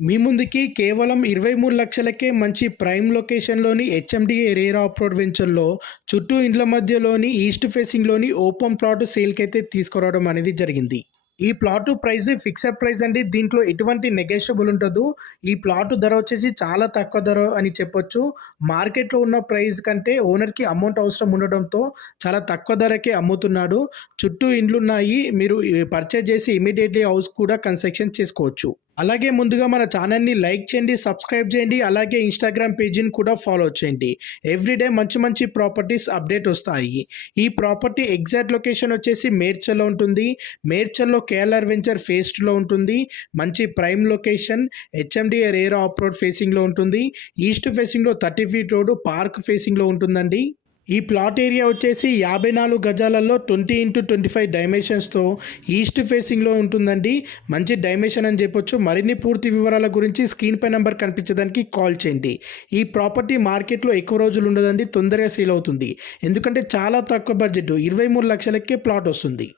మీ ముందుకి కేవలం ఇరవై మూడు లక్షలకే మంచి ప్రైమ్ లొకేషన్లోని హెచ్ఎండిఏ రేర్ ఆప్రోడ్ వెంచర్లో చుట్టూ ఇండ్ల మధ్యలోని ఈస్ట్ ఫేసింగ్లోని ఓపెన్ ప్లాట్ సేల్కి అయితే తీసుకురావడం అనేది జరిగింది. ఈ ప్లాట్ ప్రైస్ ఫిక్సెడ్ ప్రైస్ అండి. దీంట్లో ఎటువంటి నెగోషియబుల్ ఉండదు. ఈ ప్లాట్ ధర వచ్చేసి చాలా తక్కువ ధర అని చెప్పొచ్చు. మార్కెట్లో ఉన్న ప్రైస్ కంటే ఓనర్కి అమౌంట్ అవసరం ఉండడంతో చాలా తక్కువ ధరకే అమ్ముతున్నాడు. చుట్టూ ఇండ్లు ఉన్నాయి మీరు పర్చేజ్ చేసి ఇమీడియట్లీ హౌస్ కూడా కన్స్ట్రక్షన్ చేసుకోవచ్చు. అలాగే ముందుగా మన ఛానల్ని లైక్ చేయండి సబ్స్క్రైబ్ చేయండి అలాగే ఇన్స్టాగ్రామ్ పేజీని కూడా ఫాలో చేయండి. ఎవ్రీడే మంచి మంచి ప్రాపర్టీస్ అప్డేట్ వస్తాయి. ఈ ప్రాపర్టీ ఎగ్జాక్ట్ లొకేషన్ వచ్చేసి మేడ్చల్లో ఉంటుంది. మేడ్చల్లో కేఎల్ఆర్ వెంచర్ ఫేస్ట్లో ఉంటుంది. మంచి prime location HMDA rare off road ఫేసింగ్లో ఉంటుంది. ఈస్ట్ ఫేసింగ్లో థర్టీ ఫీట్ రోడ్ పార్క్ ఫేసింగ్లో ఉంటుందండి. ఈ ప్లాట్ ఏరియా వచ్చేసి యాభై నాలుగు గజాలలో ట్వంటీ ఇంటూ ట్వంటీ ఫైవ్ డైమెన్షన్స్తో ఈస్ట్ ఫేసింగ్లో ఉంటుందండి. మంచి డైమెన్షన్ అని చెప్పొచ్చు. మరిన్ని పూర్తి వివరాల గురించి స్క్రీన్ పై నెంబర్ కనిపించడానికి కాల్ చేయండి. ఈ ప్రాపర్టీ మార్కెట్లో ఎక్కువ రోజులు ఉండదండి. తొందరగా సేల్ అవుతుంది. ఎందుకంటే చాలా తక్కువ బడ్జెట్. ఇరవై మూడు లక్షలకే ప్లాట్ వస్తుంది.